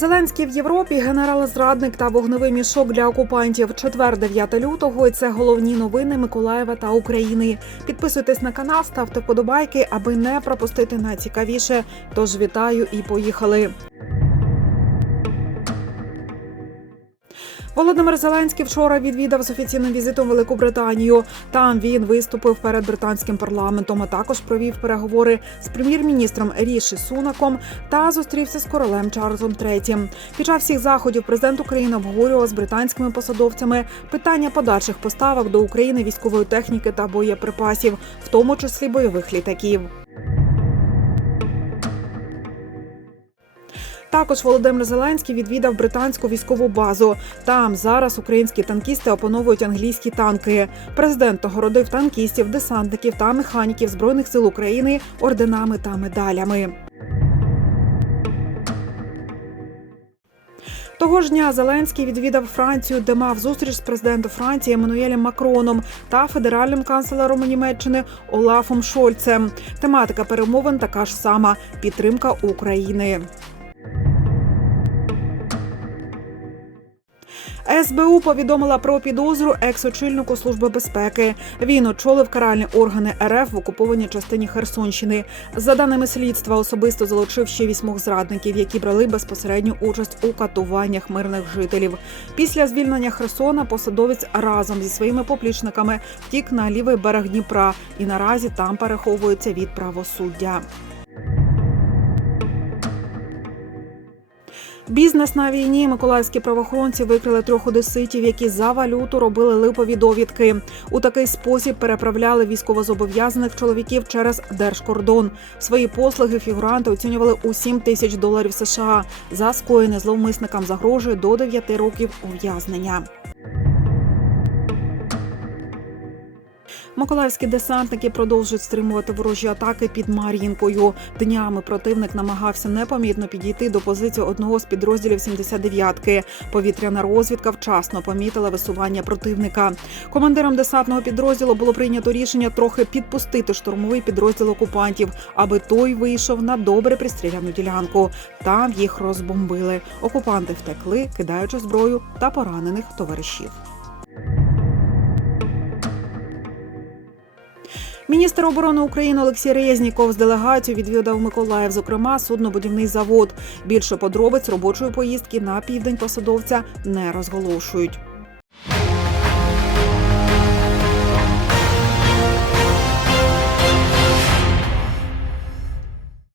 Зеленський в Європі, генерал-зрадник та вогневий мішок для окупантів. Четвер, 9 лютого. І це головні новини Миколаєва та України. Підписуйтесь на канал, ставте вподобайки, аби не пропустити найцікавіше. Тож вітаю і поїхали. Володимир Зеленський вчора відвідав з офіційним візитом Велику Британію. Там він виступив перед британським парламентом, а також провів переговори з прем'єр-міністром Ріші Сунаком та зустрівся з королем Чарльзом III. Під час всіх заходів президент України обговорював з британськими посадовцями питання подальших поставок до України військової техніки та боєприпасів, в тому числі бойових літаків. Також Володимир Зеленський відвідав британську військову базу. Там зараз українські танкісти опановують англійські танки. Президент нагородив танкістів, десантників та механіків збройних сил України орденами та медалями. Того ж дня Зеленський відвідав Францію, де мав зустріч з президентом Франції Еммануелем Макроном та федеральним канцлером Німеччини Олафом Шольцем. Тематика перемовин така ж сама підтримка України. СБУ повідомила про підозру екс-очільнику служби безпеки. Він очолив каральні органи РФ в окупованій частині Херсонщини. За даними слідства, особисто залучив ще вісьмох зрадників, які брали безпосередню участь у катуваннях мирних жителів. Після звільнення Херсона посадовець разом зі своїми поплічниками втік на лівий берег Дніпра і наразі там переховується від правосуддя. Бізнес на війні миколаївські правоохоронці викрили трьох одеситів, які за валюту робили липові довідки. У такий спосіб переправляли військовозобов'язаних чоловіків через держкордон. Свої послуги фігуранти оцінювали у 7 тисяч доларів США. За скоєне зловмисникам загрожує до 9 років ув'язнення. Миколаївські десантники продовжують стримувати ворожі атаки під Мар'їнкою. Днями противник намагався непомітно підійти до позиції одного з підрозділів 79-ки. Повітряна розвідка вчасно помітила висування противника. Командиром десантного підрозділу було прийнято рішення трохи підпустити штурмовий підрозділ окупантів, аби той вийшов на добре пристріляну ділянку. Там їх розбомбили. Окупанти втекли, кидаючи зброю та поранених товаришів. Міністр оборони України Олексій Резніков з делегацією відвідав Миколаїв, зокрема суднобудівний завод. Більше подробиць робочої поїздки на південь посадовця не розголошують.